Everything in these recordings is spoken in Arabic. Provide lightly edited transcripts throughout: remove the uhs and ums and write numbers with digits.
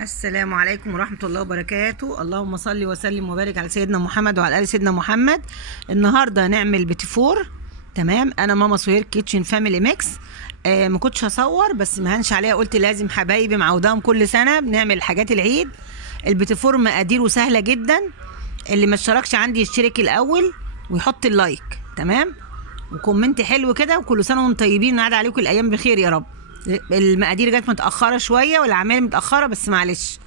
السلام عليكم ورحمة الله وبركاته. اللهم صل وسلم وبارك على سيدنا محمد وعلى آل سيدنا محمد. النهاردة هنعمل بيتي فور. تمام، أنا ماما سهير كيتشن فاميلي ميكس. ما كنتش هصور بس ما هنش عليها، قلت لازم حبايبي معوداهم كل سنة بنعمل حاجات العيد. البيتي فور مقاديره سهلة جدا، اللي ما اشتركش عندي يشترك الأول ويحط اللايك. تمام، وكومنت حلو كده، وكل سنة وانتم طيبين، نعاد عليكم الأيام بخير يا رب. المقادير جت متأخرة شوية والعمال متأخرة، بس معلش،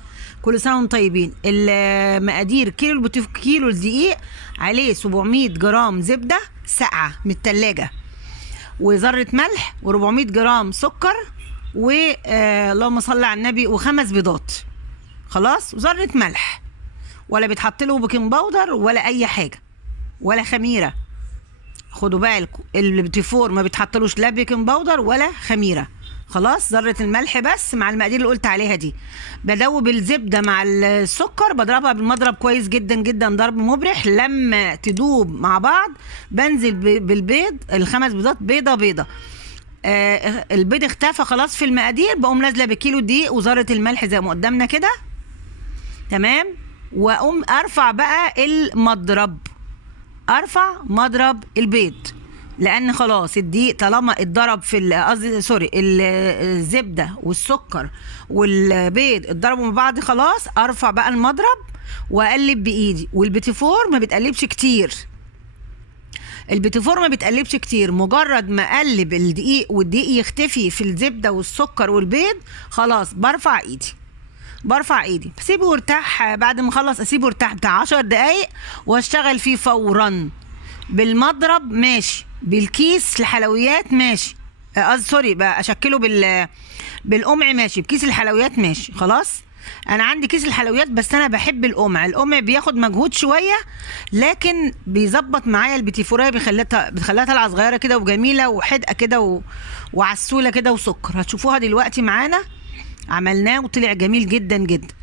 كل سنة وانتم طيبين. المقادير: كيلو الدقيق، عليه 700 جرام زبدة ساقعة من التلاجة، وذرة ملح، و400 جرام سكر، اللهم صل على النبي، وخمس بيضات. خلاص، وذرة ملح، ولا بيتحط له بيكنج باودر ولا أي حاجة ولا خميرة. خدوا بالكم، البيتي فور ما بيتحطلوش لا بيكنج باودر ولا خميره. خلاص، ذره الملح بس مع المقادير اللي قلت عليها دي. بدوب الزبده مع السكر، بضربها بالمضرب كويس جدا جدا، ضرب مبرح. لما تدوب مع بعض بنزل بالبيض، الخمس بيضات، بيضه بيضه. البيض اختفى خلاص في المقادير، بقوم نازله بكيلو دقيق وذره الملح زي ما قدامنا كده. تمام، واقوم ارفع بقى المضرب، ارفع مضرب البيض، لان خلاص الدقيق طالما اتضرب في قصدي سوري الزبده والسكر والبيض اتضربوا مع بعض، خلاص ارفع بقى المضرب واقلب بايدي. والبيتي فور ما بتقلبش كتير، البيتي فور ما بتقلبش كتير، مجرد ما اقلب الدقيق والدقيق يختفي في الزبده والسكر والبيض، خلاص برفع ايدي، بسيبه يرتاح. بعد ما اخلص اسيبه يرتاح بتاع 10 دقايق واشتغل فيه فورا. بالمضرب ماشي، بالكيس الحلويات ماشي، قصدي سوري بقى، اشكله بالقمع ماشي، بكيس الحلويات ماشي. خلاص، انا عندي كيس الحلويات بس انا بحب القمع بياخد مجهود شويه، لكن بيظبط معايا البيتي فوريه، بتخليها طالعه صغيره كده وجميله وحدقه كده وعسوله كده وسكر. هتشوفوها دلوقتي معانا، عملناه وطلع جميل جدا جدا.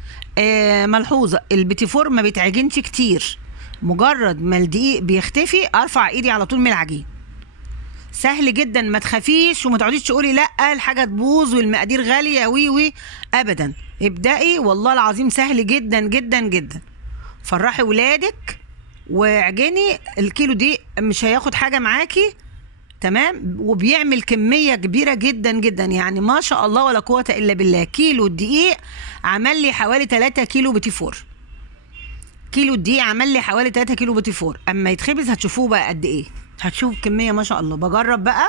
ملحوظه: البيتي فور ما بيتعجنش كتير، مجرد ما الدقيق بيختفي ارفع ايدي على طول من العجين. سهل جدا، ما تخافيش وما تقعديش تقولي لا الحاجه تبوظ والمقادير غاليه وي ابدا. ابدأي، والله العظيم سهل جدا جدا جدا. فرحي ولادك واعجني. الكيلو دي مش هياخد حاجه معاكي. تمام، وبيعمل كميه كبيره جدا جدا، يعني ما شاء الله ولا قوه الا بالله. كيلو الدقيق عمل لي حوالي 3 كيلو بيتي فور. كيلو الدقيق عمل لي حوالي 3 كيلو بيتي فور. اما يتخبز هتشوفوه بقى قد ايه، هتشوفوا الكميه ما شاء الله. بجرب بقى،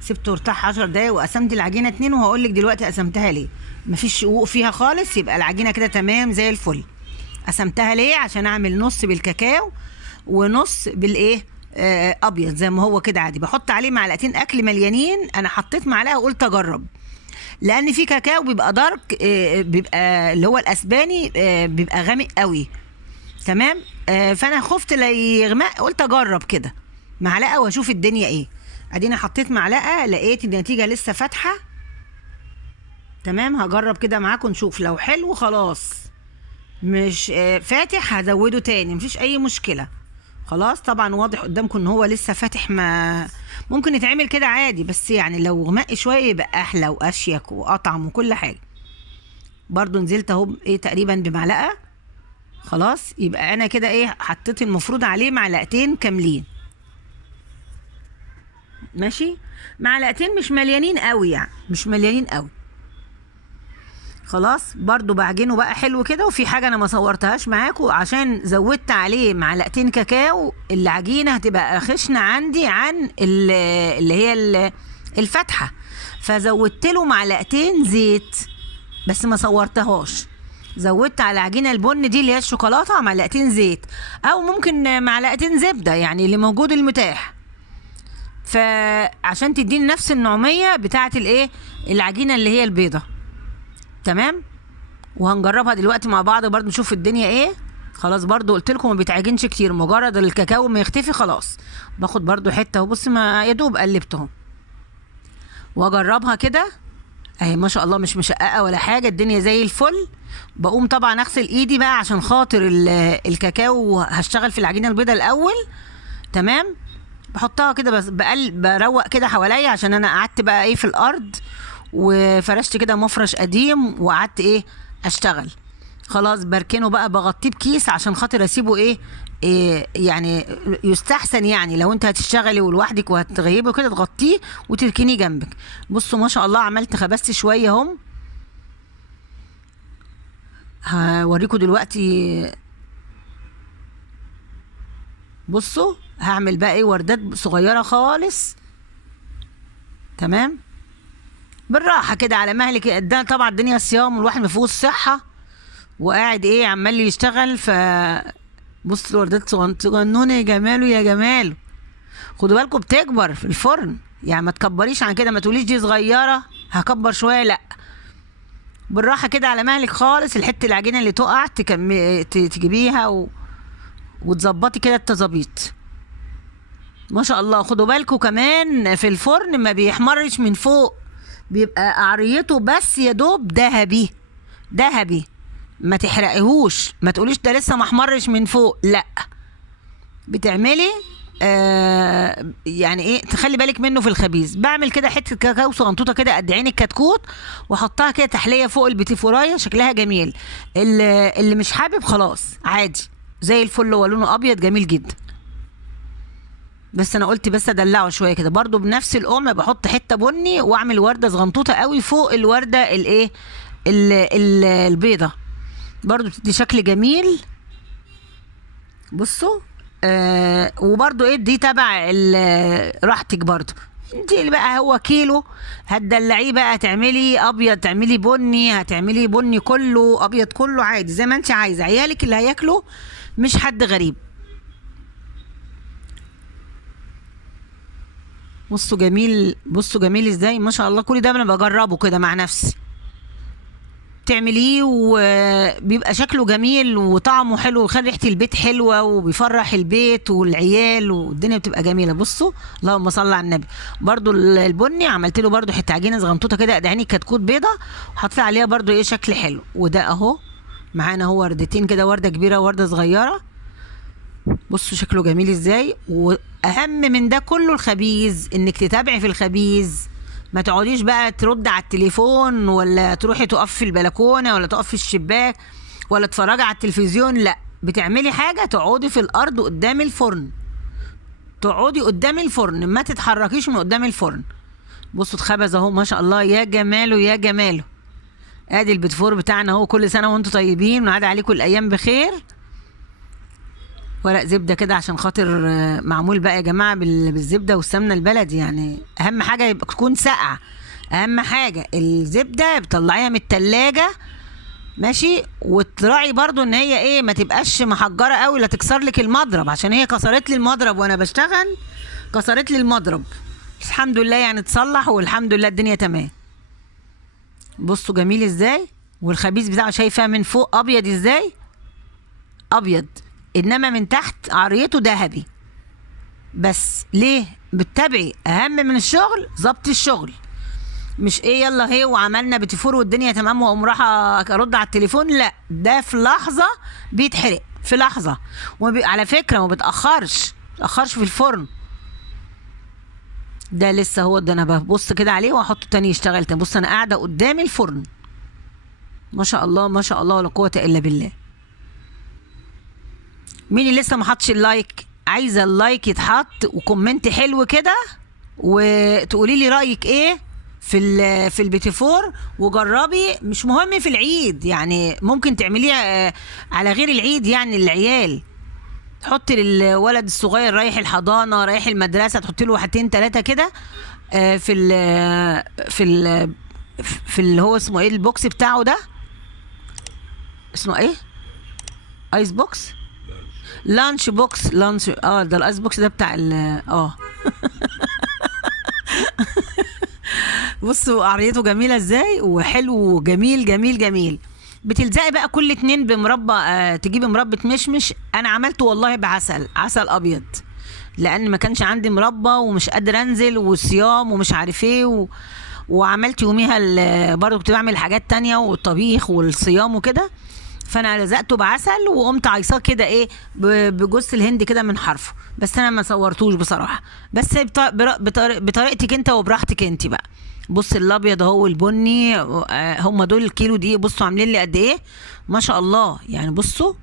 سبته يرتاح 10 دقايق وقسمت العجينه 2، وهقول لك دلوقتي قسمتها ليه. مفيش شقوق فيها خالص، يبقى العجينه كده تمام زي الفل. قسمتها ليه؟ عشان اعمل نص بالكاكاو ونص بالايه، ابيض زي ما هو كده عادي. بحط عليه معلقتين اكل مليانين، انا حطيت معلقه وقلت اجرب، لان في كاكاو بيبقى دارك، بيبقى اللي هو الاسباني، بيبقى غامق قوي. تمام، فانا خفت لا يغمق، قلت اجرب كده معلقه واشوف الدنيا ايه. ادينا حطيت معلقه، لقيت النتيجه لسه فاتحه. تمام، هجرب كده معاكم نشوف، لو حلو خلاص، مش فاتح هزوده تاني، مفيش اي مشكله. خلاص، طبعا واضح قدامكم ان هو لسه فاتح، ما ممكن يتعمل كده عادي، بس يعني لو غمق شويه يبقى احلى واشيك واطعم وكل حاجه. برضو نزلت اهو ايه تقريبا بمعلقه. خلاص، يبقى انا كده ايه، حطيت المفروض عليه معلقتين كاملين. ماشي، معلقتين مش مليانين قوي، يعني مش مليانين قوي. خلاص، برضو بعجنه بقى حلو كده. وفي حاجه انا ما صورتهاش معاكم، عشان زودت عليه معلقتين كاكاو، العجينه هتبقى خشنه عندي عن اللي هي الفتحه، فزودت له معلقتين زيت، بس ما صورتهاش. زودت على العجينه البن دي اللي هي الشوكولاته معلقتين زيت، او ممكن معلقتين زبده، يعني اللي موجود المتاح، فعشان تديني نفس النعوميه بتاعه الايه، العجينه اللي هي البيضه. تمام، وهنجربها دلوقتي مع بعض برضو نشوف الدنيا ايه. خلاص، برضو قلت لكم ما بيتعجنش كتير، مجرد الكاكاو ما يختفي خلاص باخد برضو حته، وبص ما يدوب قلبتهم واجربها كده اهي. ما شاء الله مش مشققه ولا حاجه، الدنيا زي الفل. بقوم طبعا اغسل ايدي بقى عشان خاطر الكاكاو، هشتغل في العجينه البيضاء الاول. تمام، بحطها كده بس بروق كده حواليا، عشان انا قعدت بقى ايه في الارض، وفرشت كده مفرش قديم، وقعدت ايه اشتغل. خلاص بركنه بقى، بغطيه بكيس عشان خاطر اسيبه إيه يعني يستحسن، يعني لو انت هتشتغلي ولوحدك وهتغيبه كده تغطيه وتركنيه جنبك. بصوا ما شاء الله عملت خبزت شويه هم. هوريكم دلوقتي. بصوا هعمل بقى ايه، وردات صغيره خالص. تمام، بالراحه كده على مهلك. ده طبعا الدنيا صيام والواحد ما فيهوش صحه وقاعد ايه عمال يشتغل. بص الوردات صغنونه يا جماله يا جماله. خدوا بالكم بتكبر في الفرن، يعني ما تكبريش عن كده، ما تقوليش دي صغيره هكبر شويه، لا بالراحه كده على مهلك خالص. الحته العجينه اللي تقع تجيبيها وتظبطي كده التظابيط. ما شاء الله. خدوا بالكم كمان في الفرن ما بيحمرش من فوق، بيبقى قعريته بس يا دوب ذهبي ذهبي، ما تحرقيهوش، ما تقوليش ده لسه ما احمرش من فوق، لا بتعملي يعني ايه تخلي بالك منه في الخبيز. بعمل كده حته كاكاو صغنطوطه كده قد عين الكتكوت، واحطها كده تحليه فوق البيتيفورايه، شكلها جميل. اللي مش حابب خلاص عادي زي الفل، هو لونه ابيض جميل جدا. بس انا قلت بس ادلعه شويه كده. برضو بنفس القمع بحط حته بني واعمل ورده صغنطوطه قوي فوق الورده الايه البيضه، برضو بتدي شكل جميل. بصوا وبرضو ايه دي تبع راحتك برضو. دي اللي بقى هو كيلو هتدلعيه بقى، تعملي ابيض تعملي بني، هتعملي بني كله ابيض كله عادي زي ما انت عايزه، عيالك اللي هياكلوا مش حد غريب. بصوا جميل، بصوا جميل ازاي ما شاء الله. كل ده انا بجربه كده مع نفسي، تعمليه وبيبقى شكله جميل وطعمه حلو ويخلي ريحه البيت حلوه وبيفرح البيت والعيال والدنيا بتبقى جميله. بصوا اللهم صل على النبي. برضو البني عملت له برضو حته عجينه صغنطوطه كده قد عيني كتكوت بيضه، وحطيت عليها برضو ايه شكل حلو. وده اهو معانا هو وردتين كده، ورده كبيره وورده صغيره. بصوا شكله جميل ازاي. واهم من ده كله الخبيز، انك تتابعي في الخبيز، ما تقعديش بقى ترد على التليفون ولا تروحي تقفي في البلكونه ولا تقفي في الشباك ولا تتفرجي على التلفزيون، لا بتعملي حاجه تقعدي في الارض قدام الفرن، تقعدي قدام الفرن ما تتحركيش من قدام الفرن. بصوا اتخبز اهو ما شاء الله يا جماله يا جماله. ادي البيتفور بتاعنا اهو. كل سنه وانتم طيبين ونعاد عليكم الايام بخير. ورق زبده كده عشان خاطر معمول بقى يا جماعه بالزبده والسمنه البلدي، يعني اهم حاجه يبقى تكون ساقعه. اهم حاجه الزبده بتطلعيها من التلاجة ماشي، وتراعي برضو ان هي ايه ما تبقاش محجره قوي لا تكسر لك المضرب، عشان هي كسرت لي المضرب وانا بشتغل، كسرت لي المضرب. الحمد لله يعني اتصلح والحمد لله الدنيا تمام. بصوا جميل ازاي. والخبيز بتاعه شايفاه من فوق ابيض ازاي، ابيض، انما من تحت عريته ذهبي. بس ليه بتتابعي؟ اهم من الشغل ظبط الشغل، مش ايه يلا هي وعملنا بتفور والدنيا تمام واقوم رايحه ارد على التليفون، لا ده في لحظه بيتحرق في لحظه. على فكره ما بتاخرش في الفرن. ده لسه هو ده انا ببص كده عليه واحطه تاني يشتغل تاني. بص انا قاعده قدام الفرن ما شاء الله ما شاء الله ولا قوه الا بالله. مين اللي لسه ما حطش اللايك؟ عايزه اللايك يتحط وكومنت حلو كده وتقولي لي رايك ايه في البيتيفور. وجربي، مش مهم في العيد، يعني ممكن تعمليها على غير العيد، يعني العيال تحطي للولد الصغير رايح الحضانه رايح المدرسه تحطي له واحدتين ثلاثه كده في ال في ال في اللي هو اسمه ايه البوكس بتاعه ده، اسمه ايه؟ ايس بوكس، لانش بوكس، لانش ده الايس بوكس ده بتاع بصوا قريته جميله ازاي وحلو جميل جميل جميل. بتلزقي بقى كل اتنين بمربى تجيبي مربى مشمش. انا عملته والله بعسل، عسل ابيض، لان ما كانش عندي مربى ومش قادره انزل وصيام ومش عارف ايه وعملت يوميها برضه كنت بعمل حاجات تانية والطبيخ والصيام وكده، فانا لزقته بعسل وقمت عايصاه كده ايه بجوز الهند كده من حرفه، بس انا ما صورتوش بصراحه، بس بطريقتك انت وبراحتك انت بقى. بص الابيض اهو والبني، هم دول الكيلو دي، بصوا عاملين لي قد ايه ما شاء الله يعني. بصوا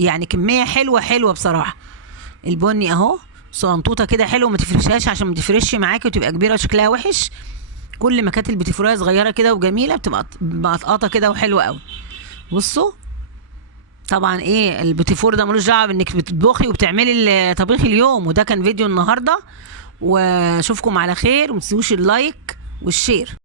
يعني كميه حلوه بصراحه. البني اهو صنطوطه كده حلوه، ما تفرشهاش عشان ما تفرش معاكي وتبقى كبيره وشكلها وحش. كل ما كانت البتيفوريه صغيره كده وجميله بتبقى مقطقطه كده وحلوه قوي. بصوا طبعا ايه البتيفور ده ملوش دعوه بانك بتطبخي وبتعملي طبيخ اليوم. وده كان فيديو النهارده، واشوفكم على خير، وما تنسوش اللايك والشير.